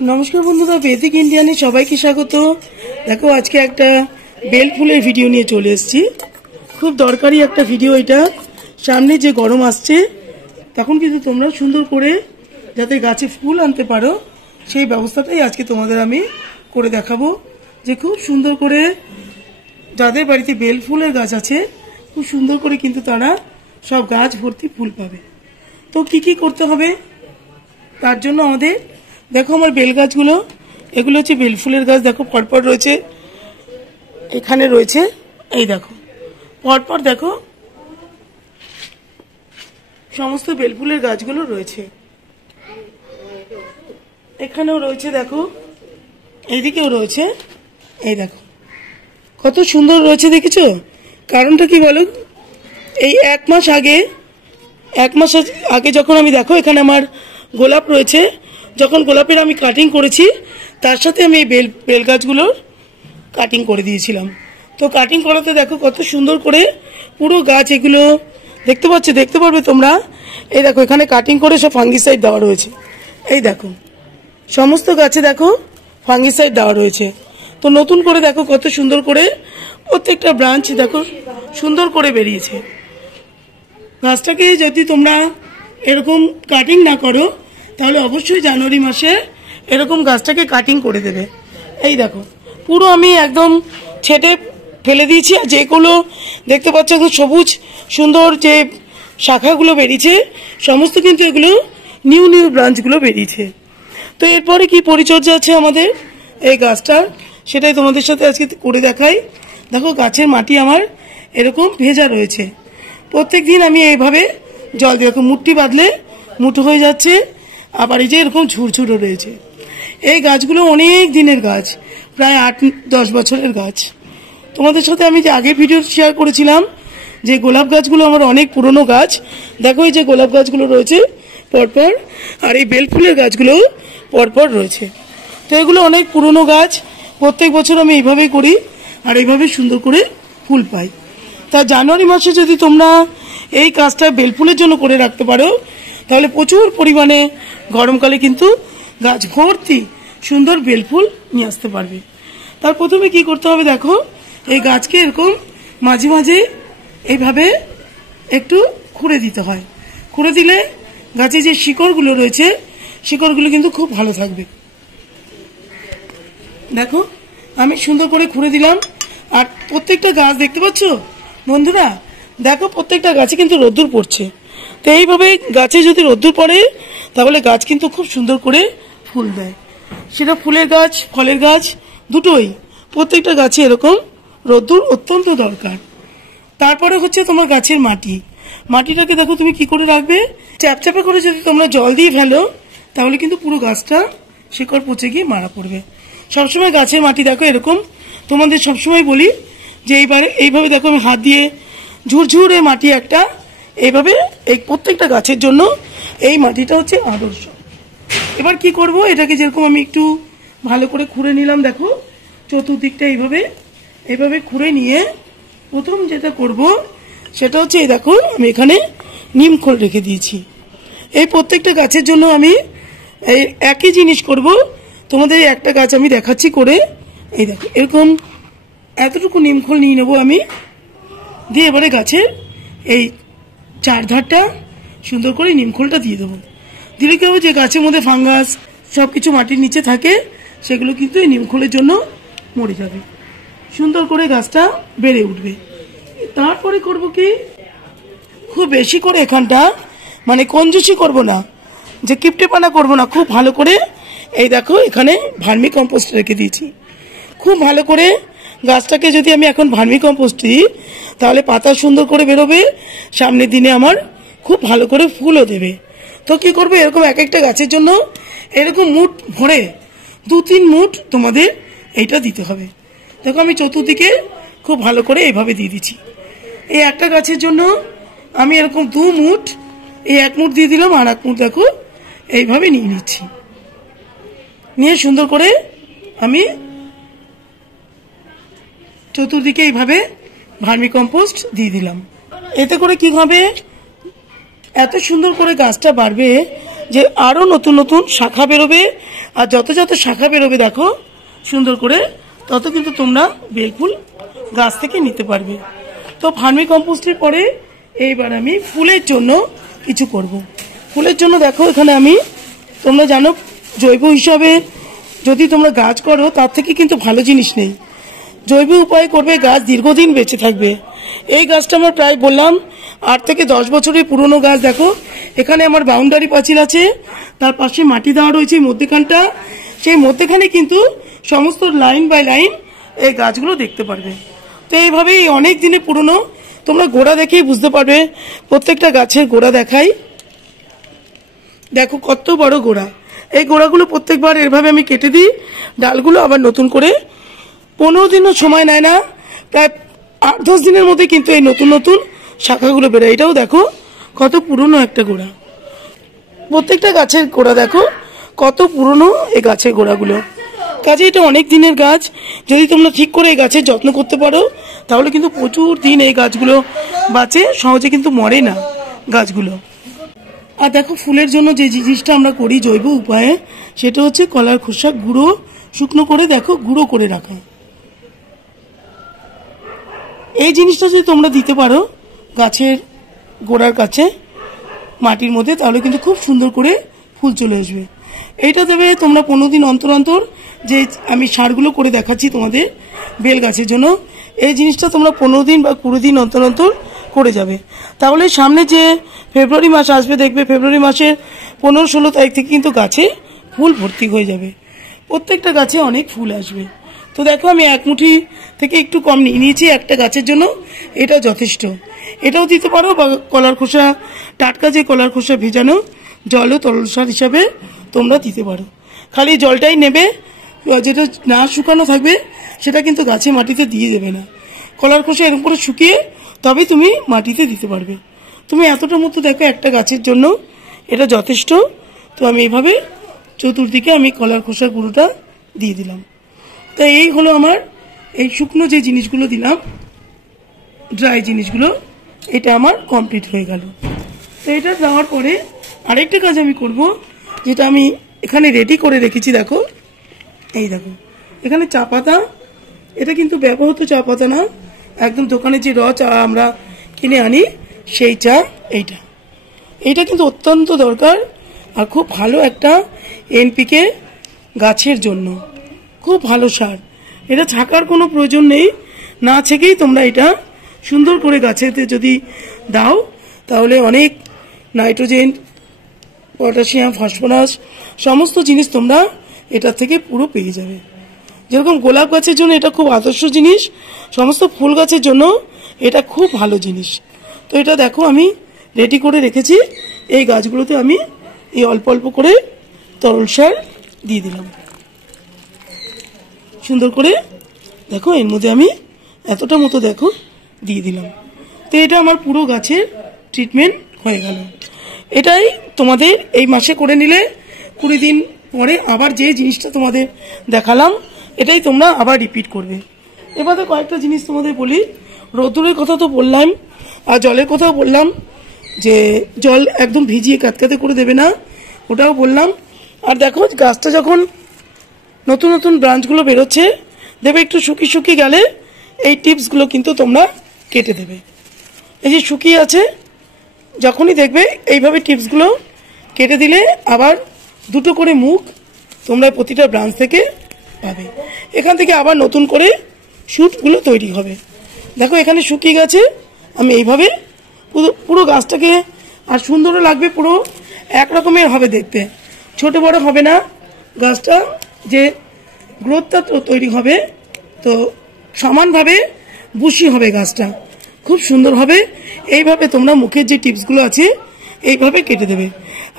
नमस्कार बंधुरा बेसिक इंडियाने सबाइके स्वागत। देखो आज के एक बेल फुलेर भिडियो निये चले एसेछि। खूब दरकारी एक भिडियो एटा। सामने जे गरम आसछे तखन किन्तु तोमरा सुंदर करे जाते गाছে फुल आनते पारो सेई व्यवस्थाटाई आजके तोमादेर आमि करे देखाबो। जे खूब सुंदर करे जादेर बाड़ीते बेल फुलेर गाछ आछे खूब सुंदर करे किन्तु तारा सब गाछ भर्ती फुल पाबे। तो की करते होबे तार जोन्नो आमादेर देखो हमार बेल गाछगुलो एगुलो हच्छे बेल फुलेर गाछ। देखो परपर रयेछे एखाने रयेछे एई देखो परपर देखो समस्त बेल फुलेर गाछगुलो रयेछे एखानेও रयेछे देखो এইদিকেও রয়েছে এই দেখো কত সুন্দর রয়েছে দেখেছো। কারণটা কি বলো এই এক মাস আগে যখন আমি দেখো এখানে আমার গোলাপ রয়েছে যখন গোলাপের আমি কাটিং করেছি তার সাথে আমি এই বেল গাছগুলোর কাটিং করে দিয়েছিলাম। তো কাটিং করাতে দেখো কত সুন্দর করে পুরো গাছ এগুলো দেখতে পারবে তোমরা। এই দেখো এখানে কাটিং করে সব ফাঙ্গিসাইড দেওয়া রয়েছে। এই দেখো সমস্ত গাছে দেখো ফাঙ্গিসাইড দেওয়া রয়েছে। তো নতুন করে দেখো কত সুন্দর করে প্রত্যেকটা ব্রাঞ্চ দেখো সুন্দর করে বেরিয়েছে। গাছটাকে যদি তোমরা এরকম কাটিং না করো তাহলে অবশ্যই জানুয়ারি মাসে এরকম গাছটাকে কাটিং করে দেবে। এই দেখো পুরো আমি একদম ছেটে ফেলে দিয়েছি। আর যেগুলো দেখতে পাচ্ছ একদম সবুজ সুন্দর যে শাখাগুলো বেরিয়েছে সমস্ত কিন্তু এগুলো নিউ ব্রাঞ্চগুলো বেরিয়েছে। তো এরপরে কি পরিচর্যা আছে আমাদের এই গাছটার সেটাই তোমাদের সাথে আজকে করে দেখাই। দেখো গাছের মাটি আমার এরকম ভেজা রয়েছে। প্রত্যেক দিন আমি এইভাবে জল দিয়ে দেখো মুঠি বাঁধলে মুঠো হয়ে যাচ্ছে। আবার এই যে এরকম ঝুরঝুরও রয়েছে। এই গাছগুলো অনেক দিনের গাছ, প্রায় 8-10 বছরের গাছ। তোমাদের সাথে আমি যে আগে ভিডিও শেয়ার করেছিলাম যে গোলাপ গাছগুলো আমার অনেক পুরনো গাছ। দেখো এই যে গোলাপ গাছগুলো রয়েছে পরপর আর এই বেল ফুলের গাছগুলো পরপর রয়েছে। তো এগুলো অনেক পুরনো গাছ। প্রত্যেক বছর আমি এইভাবেই করি আর এইভাবে সুন্দর করে ফুল পাই। তা জানুয়ারি মাসে যদি তোমরা এই কাজটা বেল ফুলের জন্য করে রাখতে পারো তাহলে প্রচুর পরিমাণে গরমকালে কিন্তু গাছ ভর্তি সুন্দর বেল ফুল নিয়ে আসতে পারবে। তার প্রথমে কি করতে হবে দেখো এই গাছকে এরকম মাঝে মাঝে এইভাবে একটু খুঁড়ে দিতে হয়। খুঁড়ে দিলে গাছে যে শিকড়গুলো রয়েছে শিকড়গুলো কিন্তু খুব ভালো থাকবে। দেখো আমি সুন্দর করে খুঁড়ে দিলাম। আর প্রত্যেকটা গাছ দেখতে পাচ্ছ বন্ধুরা দেখো প্রত্যেকটা গাছে কিন্তু রোদ্দুর পড়ছে। তো এইভাবে গাছে যদি রোদ্দুর পড়ে তাহলে গাছ কিন্তু খুব সুন্দর করে ফুল দেয়। সেটা ফুলের গাছ ফলের গাছ দুটোই প্রত্যেকটা গাছে এরকম রোদ্দুর অত্যন্ত দরকার। তারপরে হচ্ছে তোমার গাছের মাটিটাকে দেখো তুমি কি করে রাখবে। চ্যাপচ্যাপা করে যদি তোমরা জল দিয়ে ফেলো তাহলে কিন্তু পুরো গাছটা শিকড় পচে গিয়ে মারা পড়বে। সবসময় গাছের মাটি দেখো এরকম তোমাদের সবসময় বলি যে এইভাবে দেখো আমি হাত দিয়ে ঝুরঝুরে মাটি একটা এইভাবে এই প্রত্যেকটা গাছের জন্য এই মাটিটা হচ্ছে আদর্শ। এবার কি করব এটাকে যেরকম আমি একটু ভালো করে খুঁড়ে নিলাম। দেখো চতুর্দিকটা এইভাবে খুঁড়ে নিয়ে প্রথম যেটা করব সেটা হচ্ছে এই দেখো আমি এখানে নিম খোল রেখে দিয়েছি। এই প্রত্যেকটা গাছের জন্য আমি এই একই জিনিস করব। তোমাদের একটা গাছ আমি দেখাচ্ছি করে। এই দেখো এরকম এতটুকু নিম খোল নিয়ে নেবো আমি দিয়ে এবারে গাছের এই চারধারটা সুন্দর করে নিম খোলটা দিয়ে দেবো। দিলে কি হবে যে গাছের মধ্যে ফাঙ্গাস সবকিছু মাটির নিচে থাকে সেগুলো কিন্তু এই নিম খোলের জন্য মরে যাবে। সুন্দর করে গাছটা বেড়ে উঠবে। তারপরে করব কি খুব বেশি করে এখানটা মানে কঞ্জুসি করব না যে কিপটেপানা করব না। খুব ভালো করে এই দেখো এখানে ভার্মি কম্পোস্ট রেখে দিয়েছি। খুব ভালো করে গাছটাকে যদি আমি এখন ভার্মি কম্পোস্ট দিই তাহলে পাতা সুন্দর করে বেরোবে। সামনের দিনে আমার খুব ভালো করে ফুলও দেবে। তো কি করবে এরকম এক একটা গাছের জন্য এরকম মুঠ ভরে 2-3 মুঠ তোমাদের এইটা দিতে হবে। দেখো আমি চতুর্দিকে খুব ভালো করে এইভাবে দিয়ে দিচ্ছি। এই একটা গাছের জন্য আমি এরকম 2 মুঠ এই 1 মুঠ দিয়ে দিলাম আর 1 মুঠ দেখো এইভাবে নিয়ে নিচ্ছি। নিয়ে সুন্দর করে আমি চতুর্দিকে এইভাবে ভার্মি কম্পোস্ট দিয়ে দিলাম। এতে করে কি হবে এত সুন্দর করে গাছটা বাড়বে যে আরও নতুন নতুন শাখা বেরোবে। আর যত যত শাখা বেরোবে দেখো সুন্দর করে, তত কিন্তু তোমরা বেলফুল গাছ থেকে নিতে পারবে। তো ভার্মি কম্পোস্টের পরে এইবার আমি ফুলের জন্য কিছু করব। ফুলের জন্য দেখো এখানে আমি, তোমরা জানো জৈব হিসাবে যদি তোমরা গাছ করো তার থেকে কিন্তু ভালো জিনিস নেই। জৈব উপায়ে করবে, গাছ দীর্ঘদিন বেঁচে থাকবে। এই গাছটা আমার প্রায় বললাম 8 থেকে 10 বছরের পুরনো গাছ। দেখো এখানে আমার বাউন্ডারি পাঁচিল আছে, তার পাশে মাটি দেওয়া রয়েছে মধ্যেখানটা, সেই মধ্যেখানে কিন্তু সমস্ত লাইন বাই লাইন এই গাছগুলো দেখতে পারবে। তো এইভাবেই অনেক দিনের পুরনো, তোমরা গোড়া দেখেই বুঝতে পারবে। প্রত্যেকটা গাছের গোড়া দেখাই, দেখো কত বড় গোড়া। এই গোড়াগুলো প্রত্যেকবার এভাবে আমি কেটে দিই, ডালগুলো আবার নতুন করে। 15 দিনও সময় নেয় না, প্রায় 8-10 দিনের মধ্যে কিন্তু এই নতুন নতুন শাখাগুলো বেরোয়। এটাও দেখো কত পুরনো একটা গোড়া। প্রত্যেকটা গাছের গোড়া দেখো কত পুরনো এই গাছের গোড়াগুলো। কাজে এটা অনেক দিনের গাছ, যদি তোমরা ঠিক করে এই গাছের যত্ন করতে পারো তাহলে কিন্তু প্রচুর দিন এই গাছগুলো বাঁচে, সহজে কিন্তু মরে না গাছগুলো। আর দেখো ফুলের জন্য যে জিনিসটা আমরা করি জৈব উপায়ে, সেটা হচ্ছে কলার খোসা গুঁড়ো শুকনো করে, দেখো গুঁড়ো করে রাখা। এই জিনিসটা যদি তোমরা দিতে পারো গাছের গোড়ার কাছে মাটির মধ্যে, তাহলে কিন্তু খুব সুন্দর করে ফুল চলে আসবে। এইটা দেবে তোমরা 15 দিন অন্তর অন্তর। যে আমি সারগুলো করে দেখাচ্ছি তোমাদের বেল গাছের জন্য, এই জিনিসটা তোমরা 15 দিন বা 20 দিন অন্তর অন্তর করে যাবে। তাহলে সামনে যে ফেব্রুয়ারি মাস আসবে, দেখবে ফেব্রুয়ারি মাসের 15-16 তারিখ থেকে কিন্তু গাছে ফুল ভর্তি হয়ে যাবে। প্রত্যেকটা গাছে অনেক ফুল আসবে। তো দেখো আমি 1 মুঠি থেকে একটু কম নিয়ে নিয়েছি একটা গাছের জন্য, এটা যথেষ্ট। এটাও দিতে পারো, বা কলার খোসা, টাটকা যে কলার খোসা ভেজানো জলও তরল সার হিসাবে তোমরা দিতে পারো। খালি জলটাই নেবে, যেটা না শুকানো থাকবে সেটা কিন্তু গাছে মাটিতে দিয়ে দেবে না। কলার খোসা এরকম করে শুকিয়ে তবেই তুমি মাটিতে দিতে পারবে। তুমি এতটা মতো দেখো একটা গাছের জন্য এটা যথেষ্ট। তো আমি এইভাবে চতুর্দিকে আমি কলার খোসার গুঁড়োটা দিয়ে দিলাম। তো এই হলো আমার এই শুকনো যে জিনিসগুলো দিলাম, ড্রাই জিনিসগুলো, এটা আমার কমপ্লিট হয়ে গেল। তো এটা দেওয়ার পরে আরেকটা কাজ আমি করব, যেটা আমি এখানে রেডি করে রেখেছি। দেখো এই দেখো এখানে চা পাতা, এটা কিন্তু ব্যবহৃত চা পাতা না, একদম দোকানে যে চা আমরা কিনে আনি সেই চা। এইটা কিন্তু অত্যন্ত দরকার, আর খুব ভালো একটা এনপিকে গাছের জন্য, খুব ভালো সার। এটা ছাকার কোনো প্রয়োজন নেই, না ছেকেই তোমরা এটা সুন্দর করে গাছেতে যদি দাও তাহলে অনেক নাইট্রোজেন, পটাশিয়াম, ফসফরাস সমস্ত জিনিস তোমরা এটা থেকে পুরো পেয়ে যাবে। যেরকম গোলাপ গাছের জন্য এটা খুব আদর্শ জিনিস, সমস্ত ফুল গাছের জন্য এটা খুব ভালো জিনিস। তো এটা দেখো আমি রেডি করে রেখেছি। এই গাছগুলোতে আমি এই অল্প অল্প করে তরল সার দিয়ে দিলাম সুন্দর করে। দেখো এর মধ্যে আমি এতটা মতো দেখো দিয়ে দিলাম। তো এটা আমার পুরো গাছের ট্রিটমেন্ট হয়ে গেল। এটাই তোমাদের এই মাসে করে নিলে 20 দিন পরে আবার যে জিনিসটা তোমাদের দেখালাম এটাই তোমরা আবার রিপিট করবে। এবারে কয়েকটা জিনিস তোমাদের বলি। রোদ্দুরের কথা তো বললাম, আর জলের কথাও বললাম, যে জল একদম ভিজিয়ে কাতকাতে করে দেবে না, ওটাও বললাম। আর দেখো গাছটা যখন নতুন নতুন ব্রাঞ্চগুলো বেরোচ্ছে, দেবে একটু শুকিয়ে শুকিয়ে গেলে এই টিপসগুলো কিন্তু তোমরা কেটে দেবে। এই যে শুকিয়ে আছে, যখনই দেখবে এইভাবে টিপসগুলো কেটে দিলে আবার 2টো করে মুখ তোমরা প্রতিটা ব্রাঞ্চ থেকে পাবে। এখান থেকে আবার নতুন করে শুটগুলো তৈরি হবে। দেখো এখানে শুকিয়ে গেছে, আমি এইভাবে পুরো গাছটাকে, আর সুন্দরও লাগবে, পুরো একরকমের হবে দেখতে, ছোট বড় হবে না। গাছটা যে গ্রোথটা তৈরি হবে, তো সমানভাবে বুশি হবে, গাছটা খুব সুন্দর হবে। এইভাবে তোমরা মুখের যে টিপসগুলো আছে এইভাবে কেটে দেবে।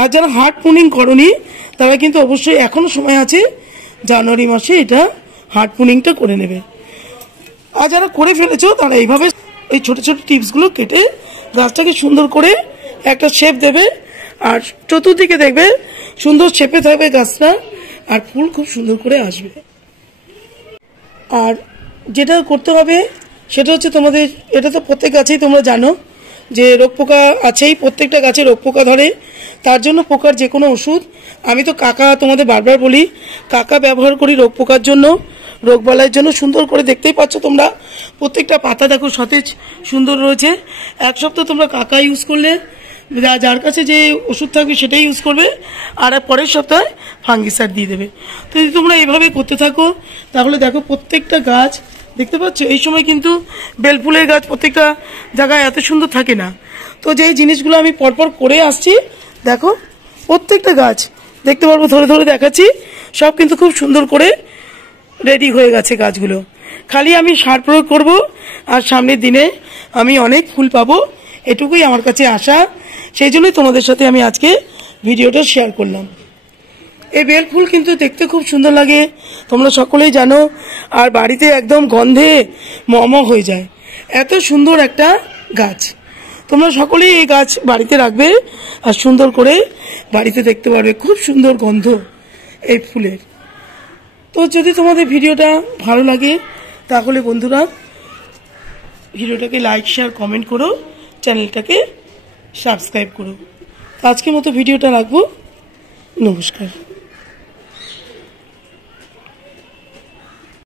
আর যারা হার্ড পুনিং করনি তারা কিন্তু অবশ্যই এখনো সময় আছে, জানুয়ারি মাসে এটা হার্ড পুনিংটা করে নেবে। আর যারা করে ফেলেছো তারা এইভাবে এই ছোট ছোট টিপসগুলো কেটে গাছটাকে সুন্দর করে একটা শেপ দেবে, আর চতুর্দিকে দেখবে সুন্দর শেপে থাকবে গাছটা, আর ফুল খুব সুন্দর করে আসবে। আর যেটা করতে হবে সেটা হচ্ছে তোমাদের, এটা তো প্রত্যেক গাছেই তোমরা জানো যে রোগ পোকা আছেই, প্রত্যেকটা গাছে রোগ পোকা ধরে। তার জন্য পোকার যে কোনো ওষুধ, আমি তো কাকা তোমাদের বারবার বলি, কাকা ব্যবহার করি রোগ পোকার জন্য, রোগ বালাইয়ের জন্য। সুন্দর করে দেখতেই পাচ্ছ তোমরা, প্রত্যেকটা পাতা দেখো সতেজ সুন্দর রয়েছে। এক সপ্তাহ তোমরা কাকা ইউজ করলে, যার কাছে যে ওষুধ থাকবে সেটাই ইউজ করবে, আর পরের সপ্তাহে ফাঙ্গিসাইড দিয়ে দেবে। তো যদি তোমরা এইভাবে করতে থাকো তাহলে দেখো প্রত্যেকটা গাছ দেখতে পাচ্ছ, এই সময় কিন্তু বেলফুলের গাছ প্রত্যেকটা জায়গায় এত সুন্দর থাকে না। তো যেই জিনিসগুলো আমি পরপর করে আসছি দেখো, প্রত্যেকটা গাছ দেখতে পারবো, ধরে ধরে দেখাচ্ছি, সব কিন্তু খুব সুন্দর করে রেডি হয়ে গেছে গাছগুলো। খালি আমি সার প্রয়োগ করব আর সামনের দিনে আমি অনেক ফুল পাবো, এটুকুই আমার কাছে আশা। সেই জন্যই তোমাদের সাথে আমি আজকে ভিডিওটা শেয়ার করলাম। এই বেল ফুল কিন্তু দেখতে খুব সুন্দর লাগে, তোমরা সকলেই জানো, আর বাড়িতে একদম গন্ধে মম হয়ে যায়। এত সুন্দর একটা গাছ, তোমরা সকলেই এই গাছ বাড়িতে রাখবে আর সুন্দর করে বাড়িতে দেখতে পারবে, খুব সুন্দর গন্ধ এই ফুলের। তো যদি তোমাদের ভিডিওটা ভালো লাগে তাহলে বন্ধুরা ভিডিওটাকে লাইক শেয়ার কমেন্ট করো, চ্যানেলটাকে সাবস্ক্রাইব করো। আজকের মতো ভিডিওটা রাখবো, নমস্কার।